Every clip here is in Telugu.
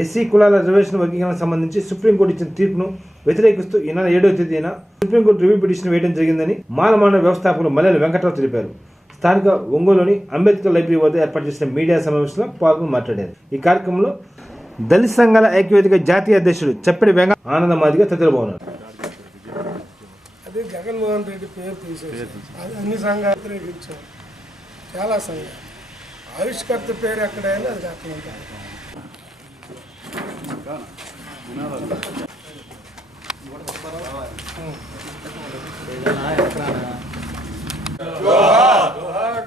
ఎస్సీ కులాల రిజర్వేషన్ వర్గీకరణకు సంబంధించి సుప్రీంకోర్టు ఇచ్చిన తీర్పును వ్యతిరేకిస్తూ ఈ నెల ఏడవ తేదీన సుప్రీంకోర్టు రివ్యూ పిటిషన్ వేయడం జరిగిందని మానమాన వ్యవస్థాపకులు మల్లెల వెంకటరావు తెలిపారు. స్థానిక ఒంగోలులోని అంబేద్కర్ లైబ్రరీ వద్ద ఏర్పాటు చేసిన మీడియా సమావేశంలో పాల్గొని మాట్లాడారు. ఈ కార్యక్రమంలో దళిత సంఘాల ఐక్యవేదిక జాతీయ అధ్యక్షుడు చప్పిడి వెంగ ఆనందమాదిగా తదితరులు బాగున్నారు అదే జగన్మోహన్ రెడ్డి పేరు తీసేసి అన్ని సంఘాలు వ్యతిరేకించాం చాలా సంఘాలు. ఆవిష్కర్త పేరు ఎక్కడైనా అది జోహార్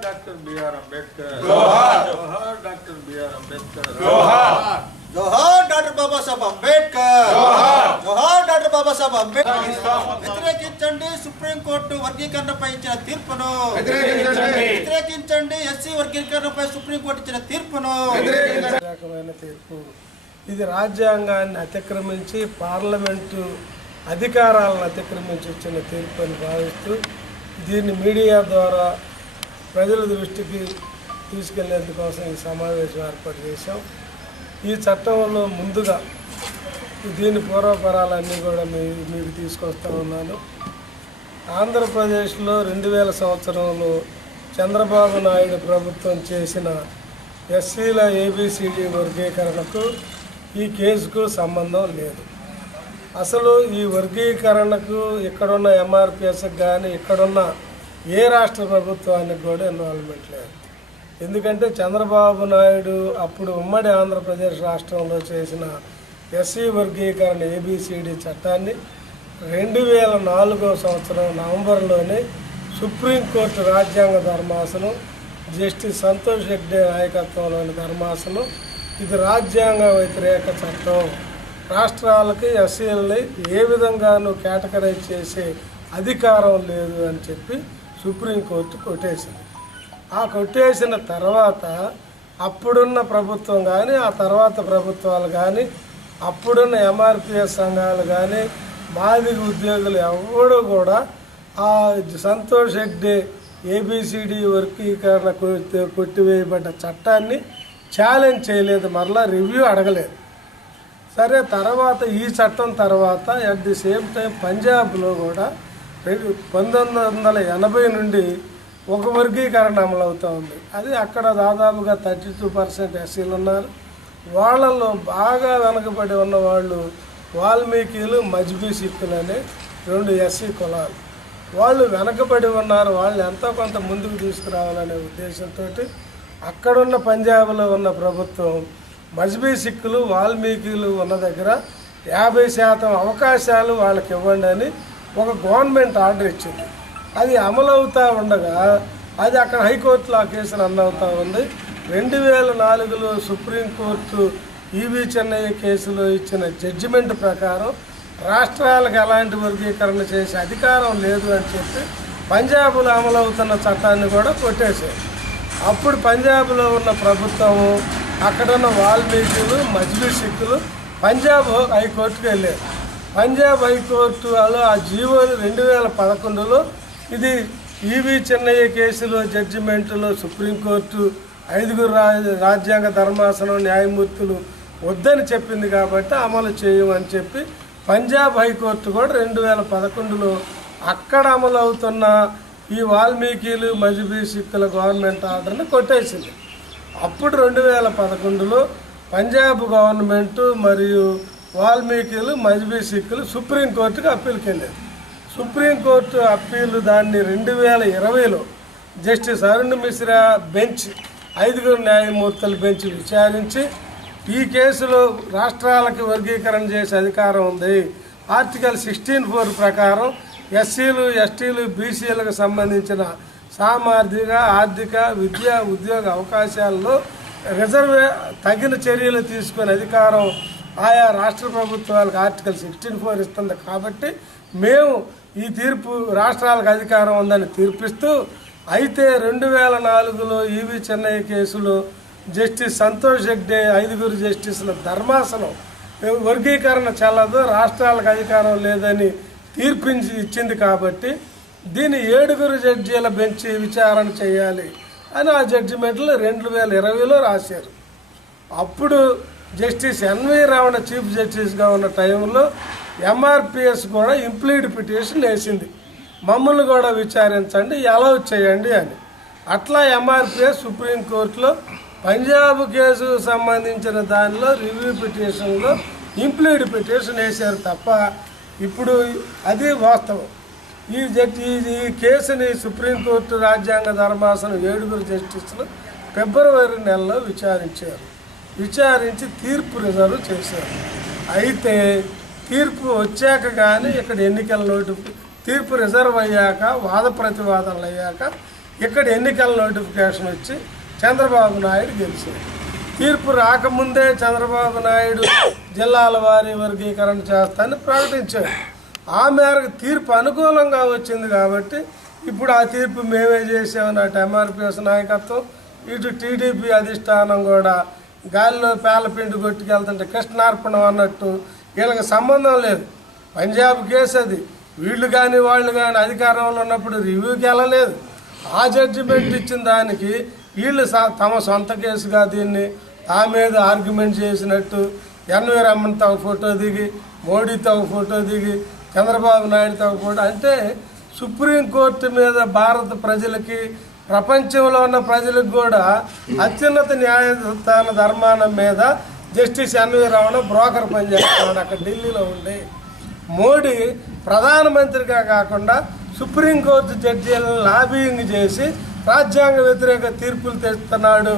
డాక్టర్ బిఆర్ అంబేద్కర్. జోహార్. జోహార్ డాక్టర్ బిఆర్ అంబేద్కర్. జోహార్. జోహార్ డాక్టర్ బాబాసాహెబ్ అంబేద్కర్. జోహార్. డాక్టర్ బాబాసాహెబ్ అంబేద్కర్. వ్యతిరేకించండి సుప్రీంకోర్టు వర్గీకరణపై ఇచ్చిన తీర్పును. వ్యతిరేకించండి. ఎస్సీ వర్గీకరణపై సుప్రీంకోర్టు ఇచ్చిన తీర్పును. తీర్పు ఇది రాజ్యాంగాన్ని అతిక్రమించి పార్లమెంటు అధికారాలను అతిక్రమించి వచ్చిన తీర్పు అని భావిస్తూ దీన్ని మీడియా ద్వారా ప్రజల దృష్టికి తీసుకెళ్ళేందుకోసం ఈ సమావేశం ఏర్పాటు చేశాం. ఈ చట్టంలో ముందుగా దీని పూర్వపరాలన్నీ కూడా మీ మీకు తీసుకొస్తా ఉన్నాను. ఆంధ్రప్రదేశ్లో రెండు వేల సంవత్సరంలో చంద్రబాబు నాయుడు ప్రభుత్వం చేసిన ఎస్సీల ఏబిసిడి వర్గీకరణకు ఈ కేసుకు సంబంధం లేదు. అసలు ఈ వర్గీకరణకు ఇక్కడున్న ఎంఆర్పిఎస్కి కానీ ఇక్కడున్న ఏ రాష్ట్ర ప్రభుత్వానికి కూడా ఇన్వాల్వ్మెంట్ లేదు. ఎందుకంటే చంద్రబాబు నాయుడు అప్పుడు ఉమ్మడి ఆంధ్రప్రదేశ్ రాష్ట్రంలో చేసిన ఎస్సీ వర్గీకరణ ఏబిసిడి చట్టాన్ని రెండు వేల నాలుగో సంవత్సరం నవంబర్లోనే సుప్రీంకోర్టు రాజ్యాంగ ధర్మాసనం జస్టిస్ సంతోష్ హెగ్డే నాయకత్వంలోని ధర్మాసనం ఇది రాజ్యాంగ వ్యతిరేక చట్టం. రాష్ట్రాలకి ఎస్సీలని ఏ విధంగానూ కేటగరైజ్ చేసే అధికారం లేదు అని చెప్పి సుప్రీంకోర్టు కొట్టేసింది. ఆ కొట్టేసిన తర్వాత అప్పుడున్న ప్రభుత్వం కానీ ఆ తర్వాత ప్రభుత్వాలు కానీ అప్పుడున్న ఎంఆర్పిఎస్ సంఘాలు కానీ మాదిగ ఉద్యోగులు ఎవరు కూడా ఆ సంతోష్ హెగ్డే ఏబిసిడి వర్గీకరణ కొట్టివేయబడ్డ చట్టాన్ని ఛాలెంజ్ చేయలేదు మరలా రివ్యూ అడగలేదు. సరే తర్వాత ఈ చట్టం తర్వాత అట్ ది సేమ్ టైం పంజాబ్లో కూడా రెండు పంతొమ్మిది వందల ఎనభై నుండి ఒక వర్గీకరణ అమలవుతూ ఉంది. అది అక్కడ దాదాపుగా థర్టీ టూ పర్సెంట్ ఎస్సీలు ఉన్నారు. వాళ్ళలో బాగా వెనకబడి ఉన్న వాళ్ళు వాల్మీకిలు మజ్బీ సిక్కులు అనే రెండు ఎస్సీ కులాలు. వాళ్ళు వెనకబడి ఉన్నారు వాళ్ళు ఎంతో కొంత ముందుకు తీసుకురావాలనే ఉద్దేశంతో అక్కడున్న పంజాబ్లో ఉన్న ప్రభుత్వం మజ్బీ సిక్కులు వాల్మీకిలు ఉన్న దగ్గర యాభై శాతం అవకాశాలు వాళ్ళకి ఇవ్వండి అని ఒక గవర్నమెంట్ ఆర్డర్ ఇచ్చింది. అది అమలవుతూ ఉండగా అది అక్కడ హైకోర్టులో ఆ కేసు రన్ అవుతూ ఉంది. రెండు వేల నాలుగులో సుప్రీంకోర్టు ఈవీ చెన్నయ్య కేసులో ఇచ్చిన జడ్జిమెంట్ ప్రకారం రాష్ట్రాలకు ఎలాంటి వర్గీకరణ చేసే అధికారం లేదు అని చెప్పి పంజాబ్లో అమలవుతున్న చట్టాన్ని కూడా కొట్టేశారు. అప్పుడు పంజాబ్లో ఉన్న ప్రభుత్వము అక్కడున్న వాల్మీకులు మజ్లీ సిక్కులు పంజాబ్ హైకోర్టుకు వెళ్ళారు. పంజాబ్ హైకోర్టు వాళ్ళు ఆ జీవో రెండు వేల పదకొండులో ఇది ఈవీ చెన్నయ్య కేసులో జడ్జిమెంట్లో సుప్రీంకోర్టు ఐదుగురు రా రాజ్యాంగ ధర్మాసనం న్యాయమూర్తులు వద్దని చెప్పింది కాబట్టి అమలు చేయమని చెప్పి పంజాబ్ హైకోర్టు కూడా రెండు వేల పదకొండులో అక్కడ అమలు అవుతున్న ఈ వాల్మీకిలు మజిబీ సిక్కుల గవర్నమెంట్ ఆర్డర్ని కొట్టేసింది. అప్పుడు రెండు వేల పదకొండులో పంజాబ్ గవర్నమెంట్ మరియు వాల్మీకిలు మజిబీ సిక్కులు సుప్రీంకోర్టుకు అప్పీల్కి వెళ్ళారు సుప్రీంకోర్టు అప్పీలు దాన్ని రెండు వేల ఇరవైలో జస్టిస్ అరుణ్ మిశ్రా బెంచ్ ఐదుగురు న్యాయమూర్తుల బెంచ్ విచారించి ఈ కేసులో రాష్ట్రాలకు వర్గీకరణ చేసే అధికారం ఉంది. ఆర్టికల్ సిక్స్టీన్ ఫోర్ ప్రకారం ఎస్సీలు ఎస్టీలు బీసీలకు సంబంధించిన సామాజిక ఆర్థిక విద్యా ఉద్యోగ అవకాశాల్లో రిజర్వే తగిన చర్యలు తీసుకునే అధికారం ఆయా రాష్ట్ర ప్రభుత్వాలకు ఆర్టికల్ సిక్స్టీన్ ఫోర్ ఇస్తుంది కాబట్టి మేము ఈ తీర్పు రాష్ట్రాలకు అధికారం ఉందని తీర్పిస్తూ అయితే రెండు వేల నాలుగులో ఈవి చెన్నై కేసులో జస్టిస్ సంతోష్ హెగ్డే ఐదుగురు జస్టిస్ల ధర్మాసనం వర్గీకరణ చెల్లదు రాష్ట్రాలకు అధికారం లేదని తీర్పించి ఇచ్చింది కాబట్టి దీన్ని ఏడుగురు జడ్జీల బెంచ్ విచారణ చేయాలి అని ఆ జడ్జిమెంట్లు రెండు వేల ఇరవైలో రాశారు. అప్పుడు జస్టిస్ ఎన్వి రమణ చీఫ్ జస్టిస్గా ఉన్న టైంలో ఎంఆర్పిఎస్ కూడా ఇంప్లీడ్ పిటిషన్ వేసింది. మమ్మల్ని కూడా విచారించండి ఎలా చేయండి అని. అట్లా ఎంఆర్పిఎస్ సుప్రీంకోర్టులో పంజాబ్ కేసుకు సంబంధించిన దానిలో రివ్యూ పిటిషన్లో ఇంప్లీడ్ పిటిషన్ వేశారు తప్ప ఇప్పుడు అదే వాస్తవం. ఈ జడ్జి ఈ కేసుని సుప్రీంకోర్టు రాజ్యాంగ ధర్మాసనం ఏడుగురు జస్టిస్లు ఫిబ్రవరి నెలలో విచారించారు. విచారించి తీర్పు రిజర్వ్ చేశారు. అయితే తీర్పు వచ్చాక కానీ ఇక్కడ ఎన్నికల నోటిఫి తీర్పు రిజర్వ్ అయ్యాక వాద ప్రతివాదనలు అయ్యాక ఇక్కడ ఎన్నికల నోటిఫికేషన్ వచ్చి చంద్రబాబు నాయుడు గెలిచారు తీర్పు రాకముందే చంద్రబాబు నాయుడు జిల్లాల వారి వర్గీకరణ చేస్తానని ప్రకటించాడు. ఆ మేరకు తీర్పు అనుకూలంగా వచ్చింది కాబట్టి ఇప్పుడు ఆ తీర్పు మేమే చేసామని అటు ఎంఆర్పిఎస్ నాయకత్వం ఇటు టీడీపీ అధిష్టానం కూడా గాలిలో పేలపిండి కొట్టుకెళ్తుంటే కృష్ణార్పణం అన్నట్టు వీళ్ళకి సంబంధం లేదు. పంజాబ్ కేసు అది. వీళ్ళు కానీ వాళ్ళు కానీ అధికారంలో ఉన్నప్పుడు రివ్యూకి వెళ్ళలేదు. ఆ జడ్జిమెంట్ ఇచ్చిన దానికి వీళ్ళు స- తమ సొంత కేసుగా దీన్ని ఆ మీద ఆర్గ్యుమెంట్ చేసినట్టు ఎన్వీ రమణతో ఒక ఫోటో దిగి మోడీతో ఒక ఫోటో దిగి చంద్రబాబు నాయుడుతో ఒక ఫోటో అంటే సుప్రీంకోర్టు మీద భారత ప్రజలకి ప్రపంచంలో ఉన్న ప్రజలకు కూడా అత్యున్నత న్యాయస్థాన ధర్మానం మీద జస్టిస్ ఎన్వీ రమణ బ్రోకర్ పనిచేస్తున్నాడు అక్కడ ఢిల్లీలో ఉండి. మోడీ ప్రధానమంత్రిగా కాకుండా సుప్రీంకోర్టు జడ్జీలను లాబింగ్ చేసి రాజ్యాంగ వ్యతిరేక తీర్పులు తెస్తున్నాడు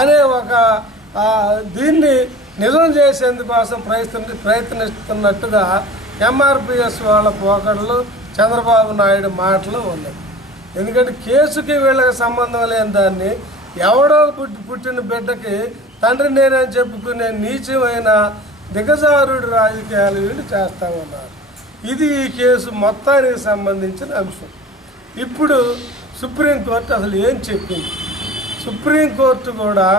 అనే ఒక దీన్ని నిజం చేసేందుకోసం ప్రయత్న ప్రయత్నిస్తున్నట్టుగా ఎంఆర్పిఎస్ వాళ్ళ పోకడలు చంద్రబాబు నాయుడు మాటలు ఉన్నాయి. ఎందుకంటే కేసుకి వీళ్ళకి సంబంధం లేని దాన్ని ఎవడో పుట్టి పుట్టిన బిడ్డకి తండ్రి నేనని చెప్పుకునే నీచమైన దిగజారుడు రాజకీయాలు వీళ్ళు చేస్తూ ఉన్నారు. ఇది ఈ కేసు మొత్తానికి సంబంధించిన అంశం. ఇప్పుడు సుప్రీంకోర్టు అసలు ఏం చెప్పింది? సుప్రీంకోర్టు కూడా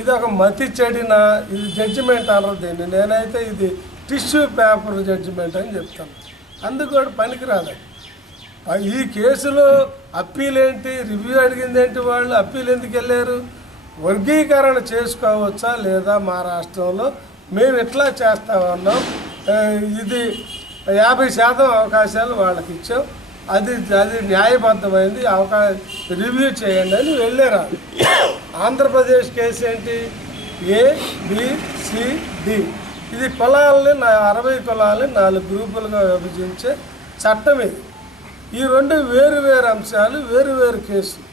ఇది ఒక మతి చెడిన ఇది జడ్జిమెంట్ అనరు దీన్ని. నేనైతే ఇది టిష్యూ పేపర్ జడ్జిమెంట్ అని చెప్తాను. అందుకు కూడా పనికిరాదు ఈ కేసులో అప్పీల్ ఏంటి? రివ్యూ అడిగింది ఏంటి వాళ్ళు? అప్పీల్ ఎందుకు వెళ్ళారు? వర్గీకరణ చేసుకోవచ్చా లేదా మా రాష్ట్రంలో? మేము ఎట్లా చేస్తా ఉన్నాం ఇది యాభై శాతం అవకాశాలు వాళ్ళకి ఇచ్చాం. అది అది న్యాయబద్ధమైంది అవకాశం రివ్యూ చేయండి అని వెళ్ళారు ఆంధ్రప్రదేశ్ కేసు ఏంటి? ఏ బి సి డి ఇది కులాలని నా అరవై కులాలని నాలుగు గ్రూపులుగా విభజించే చట్టం ఇది. ఈ రెండు వేరు వేరు అంశాలు వేరు వేరు కేసులు.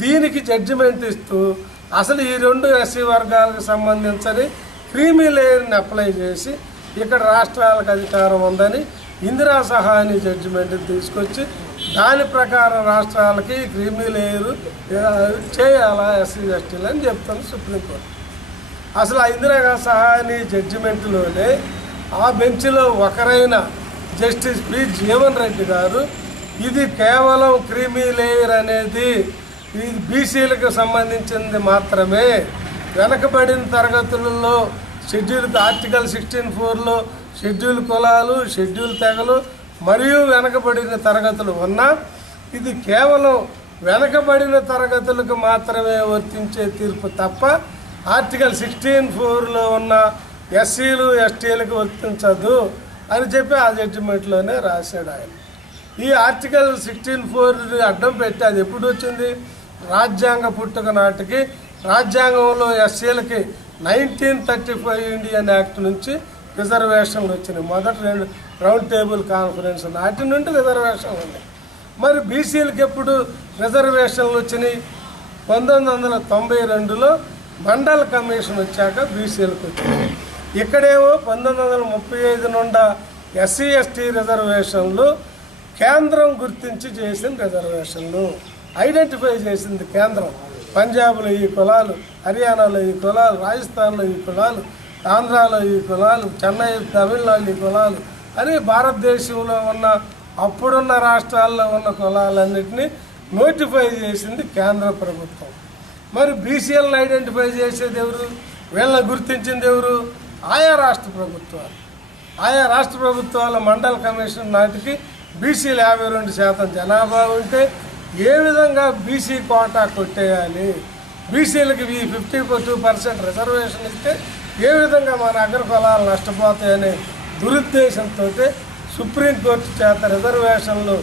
దీనికి జడ్జిమెంట్ ఇస్తూ అసలు ఈ రెండు ఎస్సీ వర్గాలకు సంబంధించని క్రీమీ లేయర్ని అప్లై చేసి ఇక్కడ రాష్ట్రాలకు అధికారం ఉందని ఇందిరా సహాయని జడ్జిమెంట్ తీసుకొచ్చి దాని ప్రకారం రాష్ట్రాలకి క్రిమి లేయరు చేయాలా ఎస్సీ ఎస్టీలు అని చెప్తాను సుప్రీంకోర్టు. అసలు ఆ ఇందిరా సహాయని జడ్జిమెంట్లోనే ఆ బెంచ్లో ఒకరైన జస్టిస్ పి జీవన్ రెడ్డి గారు ఇది కేవలం క్రిమి లేయర్ అనేది ఇది బీసీలకు సంబంధించింది మాత్రమే. వెనకబడిన తరగతులలో షెడ్యూల్ ఆర్టికల్ సిక్స్టీన్ ఫోర్లో షెడ్యూల్ కులాలు షెడ్యూల్ తెగలు మరియు వెనకబడిన తరగతులు ఉన్నా ఇది కేవలం వెనకబడిన తరగతులకు మాత్రమే వర్తించే తీర్పు తప్ప ఆర్టికల్ సిక్స్టీన్ ఫోర్లో ఉన్న ఎస్సీలు ఎస్టీలకు వర్తించదు అని చెప్పి ఆ జడ్జిమెంట్లోనే రాశాడు ఆయన. ఈ ఆర్టికల్ సిక్స్టీన్ ఫోర్ అడ్డం పెట్టి అది ఎప్పుడు వచ్చింది? రాజ్యాంగ పుట్టుక నాటికి రాజ్యాంగంలో ఎస్సీలకి nineteen thirty five Indian act నుంచి రిజర్వేషన్లు వచ్చినాయి. మొదటి రెండు రౌండ్ టేబుల్ కాన్ఫరెన్స్ నాటి నుండి రిజర్వేషన్లు ఉన్నాయి. మరి బీసీలకు ఎప్పుడు రిజర్వేషన్లు వచ్చినాయి? పంతొమ్మిది వందల తొంభై రెండులో మండల్ కమిషన్ వచ్చాక బీసీలకు వచ్చింది. ఇక్కడేమో పంతొమ్మిది వందల ముప్పై ఐదు నుండా ఎస్సీ ఎస్టీ రిజర్వేషన్లు కేంద్రం గుర్తించి చేసిన రిజర్వేషన్లు. ఐడెంటిఫై చేసింది కేంద్రం. పంజాబ్లో ఈ కులాలు హర్యానాలో ఈ కులాలు రాజస్థాన్లో ఈ కులాలు ఆంధ్రాలో ఈ కులాలు చెన్నై తమిళనాడు ఈ కులాలు అని భారతదేశంలో ఉన్న అప్పుడున్న రాష్ట్రాల్లో ఉన్న కులాలన్నింటినీ నోటిఫై చేసింది కేంద్ర ప్రభుత్వం. మరి బీసీఎల్ని ఐడెంటిఫై చేసేది ఎవరు? వీళ్ళని గుర్తించింది ఎవరు? ఆయా రాష్ట్ర ప్రభుత్వాలు. ఆయా రాష్ట్ర ప్రభుత్వాల మండల కమిషన్ నాటికి బీసీలు యాభై రెండు శాతం జనాభా ఉంటే ఏ విధంగా బీసీ కోటా కొట్టేయాలి? బీసీలకి ఈ ఫిఫ్టీ టూ పర్సెంట్ రిజర్వేషన్ ఇస్తే ఏ విధంగా మన అగ్రఫలాలు నష్టపోతాయనే దురుద్దేశంతో సుప్రీంకోర్టు చేత రిజర్వేషన్లు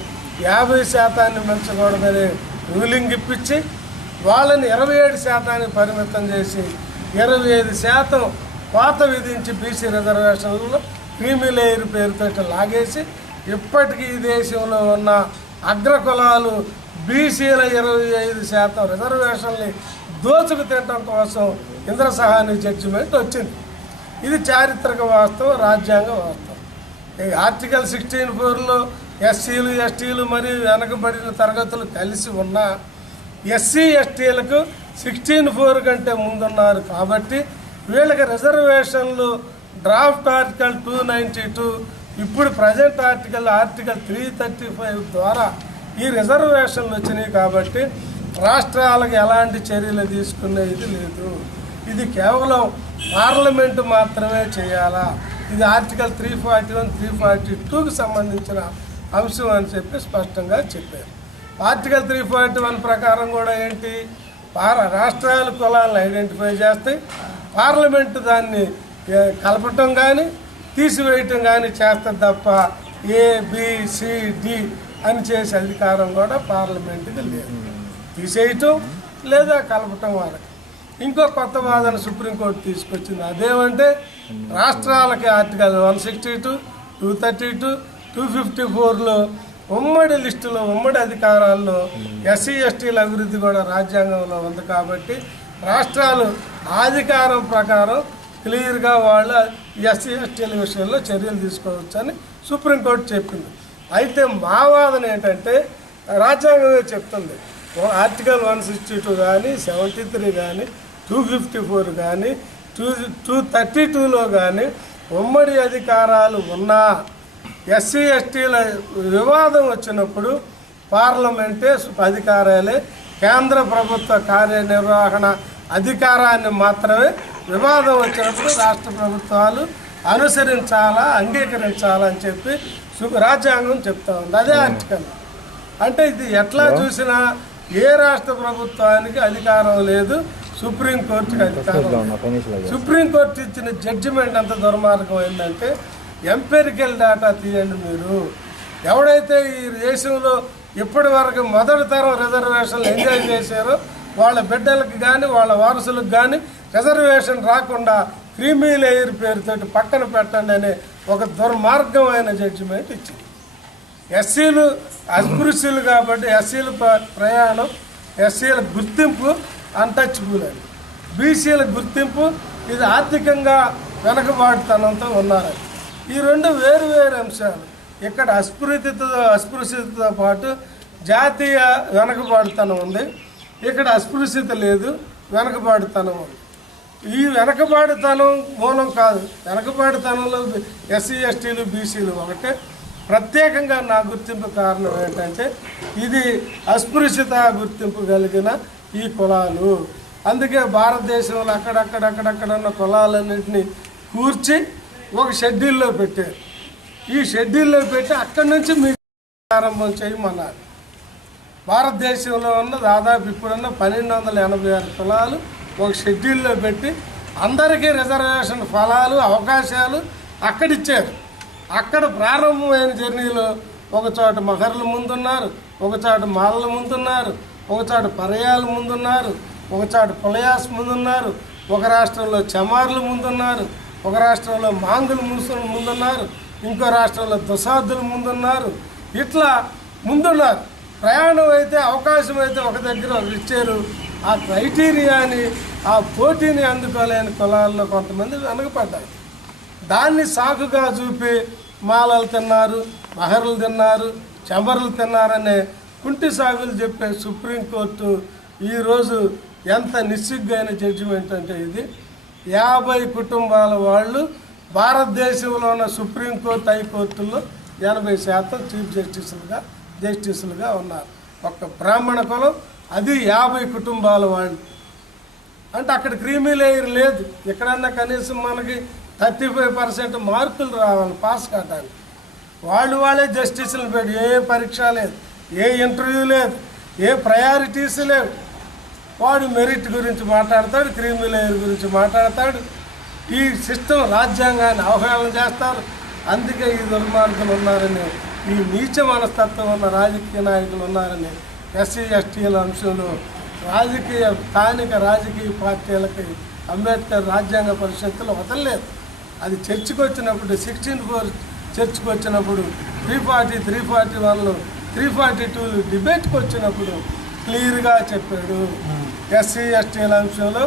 యాభై శాతాన్ని మించకూడదని రూలింగ్ ఇప్పించి వాళ్ళని ఇరవై ఏడు శాతానికి పరిమితం చేసి ఇరవై ఐదు శాతం కోత విధించి బీసీ రిజర్వేషన్లలో క్రీమిలేయర్ పేరుతో లాగేసి ఇప్పటికీ ఈ దేశంలో ఉన్న అగ్రకులాలు బీసీల ఇరవై ఐదు శాతం రిజర్వేషన్ని దోచుకు తినడం కోసం ఇంద్రసహాని జడ్జిమెంట్ వచ్చింది. ఇది చారిత్రక వాస్తవం రాజ్యాంగ వాస్తవం. ఈ ఆర్టికల్ సిక్స్టీన్ ఫోర్లో ఎస్సీలు ఎస్టీలు మరియు వెనకబడిన తరగతులు కలిసి ఉన్నా ఎస్సీ ఎస్టీలకు సిక్స్టీన్ ఫోర్ కంటే ముందున్నారు కాబట్టి వీళ్ళకి రిజర్వేషన్లు draft article two ninety two ఇప్పుడు present article article three thirty five ద్వారా ఈ రిజర్వేషన్లు వచ్చినాయి కాబట్టి రాష్ట్రాలకు ఎలాంటి చర్యలు తీసుకునేది లేదు. ఇది కేవలం పార్లమెంటు మాత్రమే చేయాలా? ఇది article three forty one three forty టూకి సంబంధించిన అంశం అని చెప్పి స్పష్టంగా చెప్పారు. ఆర్టికల్ త్రీ ఫార్టీ వన్ ప్రకారం కూడా ఏంటి? పార రాష్ట్రాల కులాలను ఐడెంటిఫై చేస్తాయి. పార్లమెంటు దాన్ని కలపటం కానీ తీసివేయటం కానీ చేస్తుంది తప్ప ఏ బి, సి, డి అని చేసే అధికారం కూడా పార్లమెంటుకి లేదు. తీసేయటం లేదా కలపటం వాళ్ళకి. ఇంకో కొత్త వాదన సుప్రీంకోర్టు తీసుకొచ్చింది. అదేమంటే రాష్ట్రాలకి article one sixty two two thirty two two fifty ఫోర్లో ఉమ్మడి లిస్టులో ఉమ్మడి అధికారాల్లో ఎస్సీ ఎస్టీల అభివృద్ధి కూడా రాజ్యాంగంలో ఉంది కాబట్టి రాష్ట్రాలు అధికారం ప్రకారం క్లియర్గా వాళ్ళ ఎస్సీ ఎస్టీల విషయంలో చర్యలు తీసుకోవచ్చని సుప్రీంకోర్టు చెప్పింది. అయితే మా వాదన ఏంటంటే రాజ్యాంగమే చెప్తుంది. ఆర్టికల్ వన్ సిక్స్టీ టూ కానీ సెవెంటీ త్రీ కానీ టూ ఫిఫ్టీ ఫోర్ కానీ టూ టూ థర్టీ టూలో కానీ ఉమ్మడి అధికారాలు ఉన్నా ఎస్సీ ఎస్టీల వివాదం వచ్చినప్పుడు పార్లమెంటే అధికారాలే కేంద్ర ప్రభుత్వ కార్యనిర్వహణ అధికారాన్ని మాత్రమే వివాదం వచ్చినప్పుడు రాష్ట్ర ప్రభుత్వాలు అనుసరించాలా అంగీకరించాలా అని చెప్పి రాజ్యాంగం చెప్తా ఉంది. అదే ఆర్టికల్. అంటే ఇది ఎట్లా చూసినా ఏ రాష్ట్ర ప్రభుత్వానికి అధికారం లేదు సుప్రీంకోర్టుకి అధికారం. సుప్రీంకోర్టు ఇచ్చిన జడ్జిమెంట్ అంత దుర్మార్గం ఏంటంటే ఎంపెరికల్ డేటా తీయండి మీరు. ఎవడైతే ఈ దేశంలో ఇప్పటి వరకు మొదటి తరం రిజర్వేషన్లు ఎంజాయ్ చేశారో వాళ్ళ బిడ్డలకు కానీ వాళ్ళ వారసులకు కానీ రిజర్వేషన్ రాకుండా క్రీమీ లేయర్ పేరుతోటి పక్కన పెట్టండి అనే ఒక దుర్మార్గమైన జడ్జిమెంట్ ఇచ్చింది. ఎస్సీలు అస్పృశ్యులు కాబట్టి ఎస్సీల ప్ర- ప్రయాణం ఎస్సీల గుర్తింపు అన్టచబుల్ అని బీసీల గుర్తింపు ఇది ఆర్థికంగా వెనకబాటుతనంతో ఉన్నారు ఈ రెండు వేరు వేరు అంశాలు ఇక్కడ అస్పృశ్యతతో అస్పృశ్యతతో పాటు జాతీయ వెనకబాటుతనం ఉంది. ఇక్కడ అస్పృశ్యత లేదు వెనకబాటుతనం ఉంది. ఈ వెనకబాటుతనం మూలం కాదు. వెనకబాటుతనంలో ఎస్సీ ఎస్టీలు బీసీలు ఒకటే. ప్రత్యేకంగా నా గుర్తింపు కారణం ఏంటంటే ఇది అస్పృశ్యత గుర్తింపు కలిగిన ఈ కులాలు. అందుకే భారతదేశంలో అక్కడక్కడక్కడక్కడ ఉన్న కులాలన్నింటినీ కూర్చి ఒక షెడ్యూల్లో పెట్టారు. ఈ షెడ్యూల్లో పెట్టి అక్కడి నుంచి మీ ప్రారంభం చేయమన్నారు. భారతదేశంలో ఉన్న దాదాపు ఇప్పుడున్న పన్నెండు వందల ఎనభై ఆరు కులాలు ఒక షెడ్యూల్లో పెట్టి అందరికీ రిజర్వేషన్ ఫలాలు అవకాశాలు అక్కడిచ్చారు. అక్కడ ప్రారంభమైన జర్నీలో ఒక చోట మహర్లు ముందున్నారు ఒక చోట ముందున్నారు ఒక చోట ముందున్నారు ఒక చోట పులయాస్ ముందున్నారు ఒక రాష్ట్రంలో చమార్లు ముందున్నారు ఒక రాష్ట్రంలో మాంగులు ముసులు ముందున్నారు ఇంకో రాష్ట్రంలో దుసాదులు ముందున్నారు. ఇట్లా ముందున్నారు. ప్రయాణం అయితే అవకాశం అయితే ఒక దగ్గర ఇచ్చారు. ఆ క్రైటీరియాని ఆ పోటీని అందుకోలేని కులాల్లో కొంతమంది వెనకపడ్డారు దాన్ని సాకుగా చూపి మాలలు తిన్నారు మహర్లు తిన్నారు చెమరలు తిన్నారనే కుంటి సాగులు చెప్పే సుప్రీంకోర్టు ఈరోజు ఎంత నిస్సిగ్గైన జడ్జిమెంట్ అంటే ఇది. యాభై కుటుంబాల వాళ్ళు భారతదేశంలో ఉన్న సుప్రీంకోర్టు హైకోర్టుల్లో ఎనభై శాతం చీఫ్ జస్టిసులుగా జస్టిసులుగా ఉన్నారు. ఒక్క బ్రాహ్మణ కులం అది యాభై కుటుంబాల వాళ్ళు. అంటే అక్కడ క్రీమీ లేయర్ లేదు. ఎక్కడన్నా కనీసం మనకి థర్టీ ఫైవ్ పర్సెంట్ మార్కులు రావాలి పాస్ కావడానికి వాళ్ళు వాళ్ళే జస్టిస్లు పెట్టి ఏ పరీక్ష లేదు ఏ ఇంటర్వ్యూ లేదు ఏ ప్రయారిటీస్ లేవు. వాడు మెరిట్ గురించి మాట్లాడతాడు క్రీమీ గురించి మాట్లాడతాడు. ఈ సిస్టమ్ రాజ్యాంగాన్ని అవహేళన చేస్తారు. అందుకే ఈ దుర్మార్గులు ఉన్నారని ఈ నీచ మనస్తత్వం ఉన్న రాజకీయ నాయకులు ఉన్నారని ఎస్సీ ఎస్టీల అంశంలో రాజకీయ స్థానిక రాజకీయ పార్టీలకి అంబేద్కర్ రాజ్యాంగ పరిషత్తులు వదలలేదు. అది చర్చకు వచ్చినప్పుడు సిక్స్టీన్ ఫోర్ చర్చకు వచ్చినప్పుడు త్రీ ఫార్టీ త్రీ ఫార్టీ వన్లో త్రీ ఫార్టీ టూలు డిబేట్కి వచ్చినప్పుడు క్లియర్గా చెప్పాడు. ఎస్సీ ఎస్టీల అంశంలో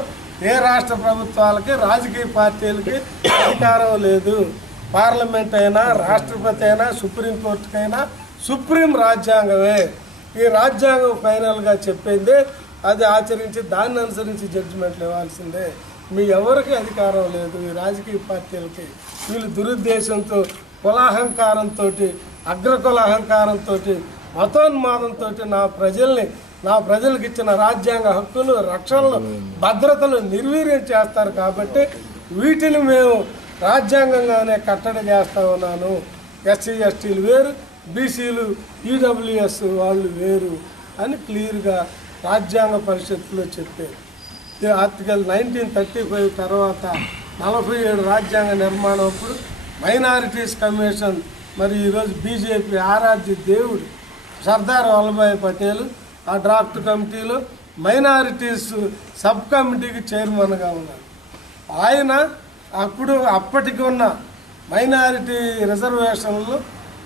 ఏ రాష్ట్ర ప్రభుత్వాలకి రాజకీయ పార్టీలకి అధికారం లేదు. పార్లమెంట్ అయినా రాష్ట్రపతి అయినా సుప్రీంకోర్టుకైనా సుప్రీం రాజ్యాంగమే. ఈ రాజ్యాంగం ఫైనల్గా చెప్పింది అది ఆచరించి దాన్ని అనుసరించి జడ్జిమెంట్లు ఇవ్వాల్సిందే. మీ ఎవరికి అధికారం లేదు ఈ రాజకీయ పార్టీలకి. వీళ్ళు దురుద్దేశంతో కులాహంకారంతో అగ్రకులాహంకారంతో మతోన్మాదంతో నా ప్రజల్ని నా ప్రజలకు ఇచ్చిన రాజ్యాంగ హక్కులు రక్షణలు భద్రతలు నిర్వీర్యం చేస్తారు కాబట్టి వీటిని మేము రాజ్యాంగంగానే కట్టడి చేస్తా ఉన్నాను. ఎస్సీ ఎస్టీలు వేరు బీసీలు ఈడబ్ల్యూఎస్ వాళ్ళు వేరు అని క్లియర్గా రాజ్యాంగ పరిషత్తులో చెప్పారు. ఆర్టికల్ నైన్టీన్ థర్టీ ఫైవ్ తర్వాత నలభై ఏడు రాజ్యాంగ నిర్మాణం అప్పుడు మైనారిటీస్ కమిషన్ మరి ఈరోజు బీజేపీ ఆరాధ్య దేవుడు సర్దార్ వల్లభాయ్ పటేల్ ఆ డ్రాఫ్ట్ కమిటీలో మైనారిటీస్ సబ్ కమిటీకి చైర్మన్గా ఉన్నారు. ఆయన అప్పుడు అప్పటికి ఉన్న మైనారిటీ రిజర్వేషన్లు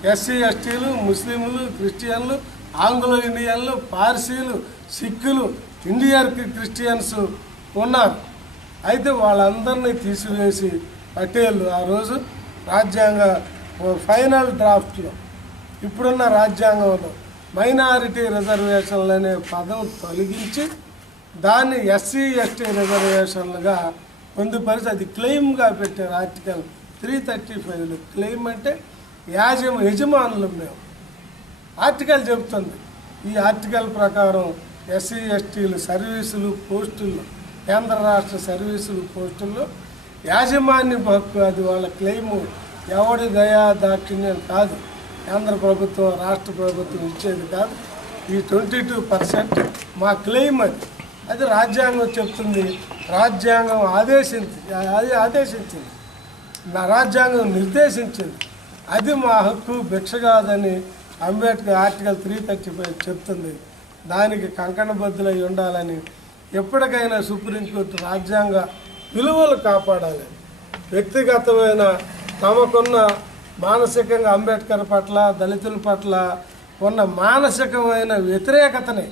ఎస్సీ ఎస్టీలు ముస్లింలు క్రిస్టియన్లు ఆంగ్లో ఇండియన్లు పార్సీలు సిక్కులు ఇండియన్ క్రిస్టియన్స్ ఉన్నారు. అయితే వాళ్ళందరినీ తీసివేసి పటేల్ ఆ రోజు రాజ్యాంగ ఫైనల్ డ్రాఫ్ట్లో ఇప్పుడున్న రాజ్యాంగంలో మైనారిటీ రిజర్వేషన్లు అనే పదం తొలగించి దాన్ని ఎస్సీ ఎస్టీ రిజర్వేషన్లుగా పొందుపరిచి అది క్లెయిమ్గా పెట్టారు. ఆర్టికల్ త్రీ థర్టీ ఫైవ్లో క్లెయిమ్ అంటే యాజమ యజమానులు మేము. ఆర్టికల్ చెబుతుంది. ఈ ఆర్టికల్ ప్రకారం ఎస్సీ ఎస్టీలు సర్వీసులు పోస్టుల్లో కేంద్ర రాష్ట్ర సర్వీసులు పోస్టుల్లో యాజమాన్య హక్కు అది వాళ్ళ క్లెయిము. ఎవడి దయా దాక్షిణ్యం కాదు. కేంద్ర ప్రభుత్వం రాష్ట్ర ప్రభుత్వం ఇచ్చేది కాదు. ఈ ట్వంటీ టూ పర్సెంట్ మా క్లెయిమ్ అది. అది రాజ్యాంగం చెప్తుంది. రాజ్యాంగం ఆదేశించి అది ఆదేశించింది. నా రాజ్యాంగం నిర్దేశించింది. అది మా హక్కు భిక్ష కాదని Ambedkar article three thirty five చెప్తుంది. దానికి కంకణబద్దులై ఉండాలని ఎప్పటికైనా సుప్రీంకోర్టు రాజ్యాంగ విలువలు కాపాడాలి. వ్యక్తిగతమైన తమకున్న మానసికంగా అంబేద్కర్ పట్ల దళితుల పట్ల ఉన్న మానసికమైన వ్యతిరేకతని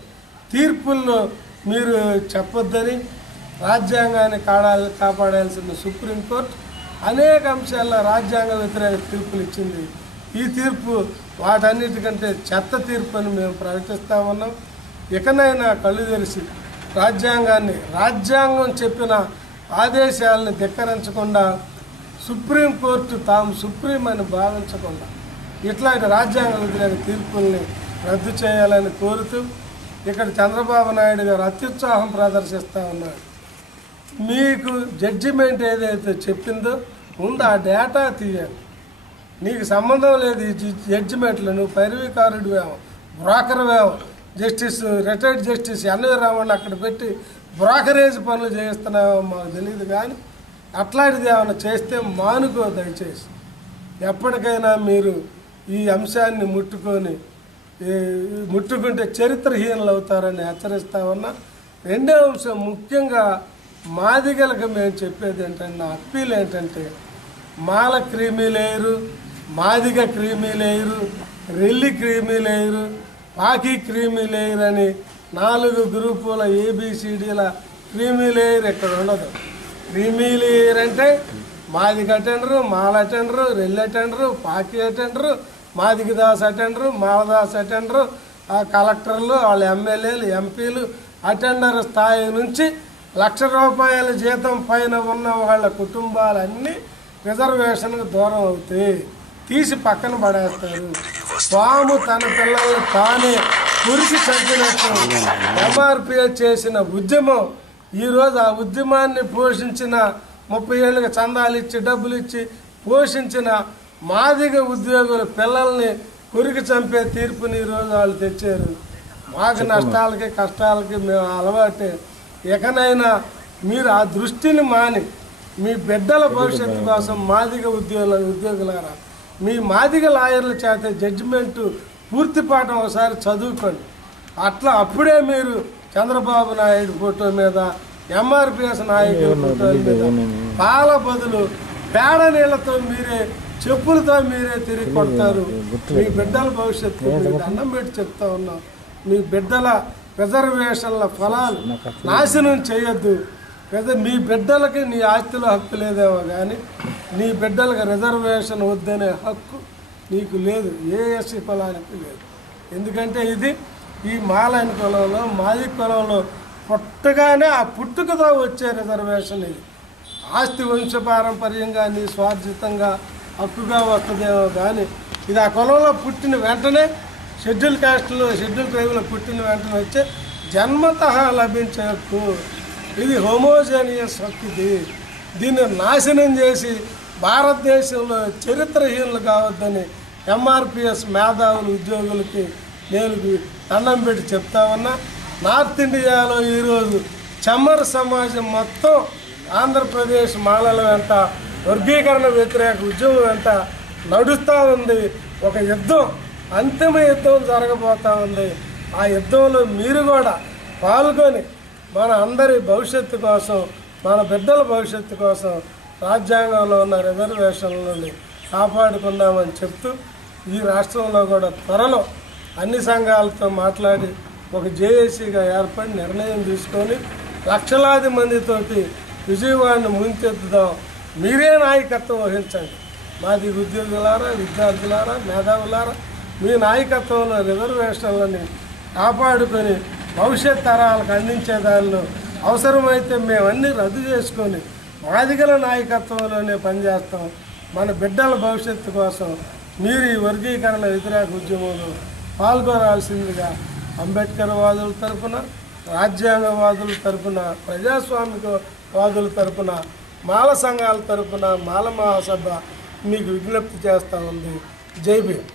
తీర్పుల్లో మీరు చెప్పొద్దని రాజ్యాంగాన్ని కాడాలి కాపాడాల్సిన సుప్రీంకోర్టు అనేక అంశాల్లో రాజ్యాంగ వ్యతిరేక తీర్పులు ఇచ్చింది. ఈ తీర్పు వాటన్నిటికంటే చెత్త తీర్పు అని మేము ప్రకటిస్తా ఉన్నాం. ఇకనైనా కళ్ళు తెరిచి రాజ్యాంగాన్ని రాజ్యాంగం చెప్పిన ఆదేశాలను ధిక్కరించకుండా సుప్రీంకోర్టు తాము సుప్రీం అని భావించకుండా ఇట్లాంటి రాజ్యాంగ విధులైన తీర్పుల్ని రద్దు చేయాలని కోరుతూ ఇక్కడ చంద్రబాబు నాయుడు గారు అత్యుత్సాహం ప్రదర్శిస్తూ ఉన్నారు. మీకు జడ్జిమెంట్ ఏదైతే చెప్పిందో ముందు ఆ డేటా తీయాలి. నీకు సంబంధం లేదు ఈ జడ్జిమెంట్లు నువ్వు పైరవీకారుడు వేవం broker వేవం justice retired justice N V Raman అక్కడ పెట్టి బ్రోకరేజ్ పనులు చేస్తున్నామో మాకు తెలియదు కానీ అట్లాంటిది ఏమైనా చేస్తే మానుకో దయచేసి. ఎప్పటికైనా మీరు ఈ అంశాన్ని ముట్టుకొని ముట్టుకుంటే చరిత్రహీనులు అవుతారని హెచ్చరిస్తా ఉన్నా. రెండో అంశం ముఖ్యంగా మాదిగలకు మేము చెప్పేది ఏంటంటే నా అప్పీల్ ఏంటంటే Mala creamy layer Madiga creamy layer Relli creamy layer Paki creamy layer అని నాలుగు గ్రూపుల ఏబిసిడీల క్రీమీ లేయర్ ఇక్కడ ఉండదు. క్రీమీ లేయర్ అంటే Madiga attender Mala attender Relli attender Paki attender Madiga Das attender Maladas attender ఆ కలెక్టర్లు వాళ్ళ ఎమ్మెల్యేలు ఎంపీలు అటెండర్ స్థాయి నుంచి లక్ష రూపాయల జీతం పైన ఉన్న వాళ్ళ కుటుంబాలన్నీ రిజర్వేషన్కు దూరం అవుతాయి. తీసి పక్కన పడేస్తారు. పాము తన పిల్లల్ని తానే కురిసి చంపినట్టు ఎంఆర్పిఎస్ చేసిన ఉద్యమం. ఈరోజు ఆ ఉద్యమాన్ని పోషించిన ముప్పై ఏళ్ళకి చందాలు ఇచ్చి డబ్బులు ఇచ్చి పోషించిన మాదిగ ఉద్యోగుల పిల్లల్ని కురికి చంపే తీర్పుని ఈరోజు వాళ్ళు తెచ్చారు. మాకు నష్టాలకి కష్టాలకి మేము అలవాటే. ఎకనైనా మీరు ఆ దృష్టిని మాని మీ బిడ్డల భవిష్యత్తు కోసం మాదిగ ఉద్యోగుల ఉద్యోగులారా మీ మాదిగ లాయర్ల చేత జడ్జిమెంట్ పూర్తి పాఠం ఒకసారి చదువుకోండి. అట్లా అప్పుడే మీరు చంద్రబాబు నాయుడు ఫోటో మీద ఎంఆర్పిఎస్ నాయకుల ఫోటో మీద పాల బదులు పేడ నీళ్ళతో మీరే చెప్పులతో మీరే తిరిగి కొడతారు. మీ బిడ్డల భవిష్యత్తు దండం పెట్టి చెప్తా ఉన్నాం మీ బిడ్డల రిజర్వేషన్ల ఫలాలు నాశనం చేయొద్దు. కదా మీ బిడ్డలకి నీ ఆస్తిలో హక్కు లేదేమో కానీ నీ బిడ్డలకు రిజర్వేషన్ వద్దనే హక్కు నీకు లేదు. ఏ ఎస్సీ లేదు. ఎందుకంటే ఇది ఈ మాలైన కులంలో మాది కులంలో పుట్టగానే ఆ పుట్టుకతో వచ్చే రిజర్వేషన్ ఇది. ఆస్తి వంశపారంపర్యంగా నీ స్వార్జితంగా హక్కుగా వస్తుందేమో కానీ ఇది ఆ కులంలో పుట్టిన వెంటనే షెడ్యూల్ కాస్ట్లో షెడ్యూల్ ట్రైబ్లో పుట్టిన వెంటనే వచ్చే జన్మత లభించే హక్కు. ఇది హోమోజేనియస్ హక్కు దీన్ని నాశనం చేసి భారతదేశంలో చరిత్రహీనులు కావద్దని ఎంఆర్పిఎస్ మేధావులు ఉద్యోగులకి నేను దండం పెట్టి చెప్తా ఉన్నా. నార్త్ ఇండియాలో ఈరోజు చమ్మర సమాజం మొత్తం ఆంధ్రప్రదేశ్ మాలల వెంట వర్గీకరణ వ్యతిరేక ఉద్యమం వెంట నడుస్తూ ఉంది. ఒక యుద్ధం అంతిమ యుద్ధం జరగబోతా ఉంది. ఆ యుద్ధంలో మీరు కూడా పాల్గొని మన అందరి భవిష్యత్తు కోసం మన బిడ్డల భవిష్యత్తు కోసం రాజ్యాంగంలో ఉన్న రిజర్వేషన్లని కాపాడుకుందామని చెప్తూ ఈ రాష్ట్రంలో కూడా త్వరలో అన్ని సంఘాలతో మాట్లాడి ఒక జేఏసీగా ఏర్పడి నిర్ణయం తీసుకొని లక్షలాది మందితోటి విజయవాడని ముంచెత్తుదాం. మీరే నాయకత్వం వహించండి. మాది ఉద్యోగులారా విద్యార్థులారా మేధావులారా మీ నాయకత్వంలో రిజర్వేషన్లని కాపాడుకొని భవిష్యత్ తరాలకు అందించే దానిలో అవసరమైతే మేమన్నీ రద్దు చేసుకొని మాదిగల నాయకత్వంలోనే పనిచేస్తాం. మన బిడ్డల భవిష్యత్తు కోసం మీరు ఈ వర్గీకరణ వ్యతిరేక ఉద్యమంలో పాల్గొనాల్సిందిగా అంబేద్కర్ వాదుల తరపున రాజ్యాంగవాదుల తరపున ప్రజాస్వామిక వాదుల తరపున మాల సంఘాల తరపున మాల మహాసభ మీకు విజ్ఞప్తి చేస్తూ ఉంది. జై భీమ్.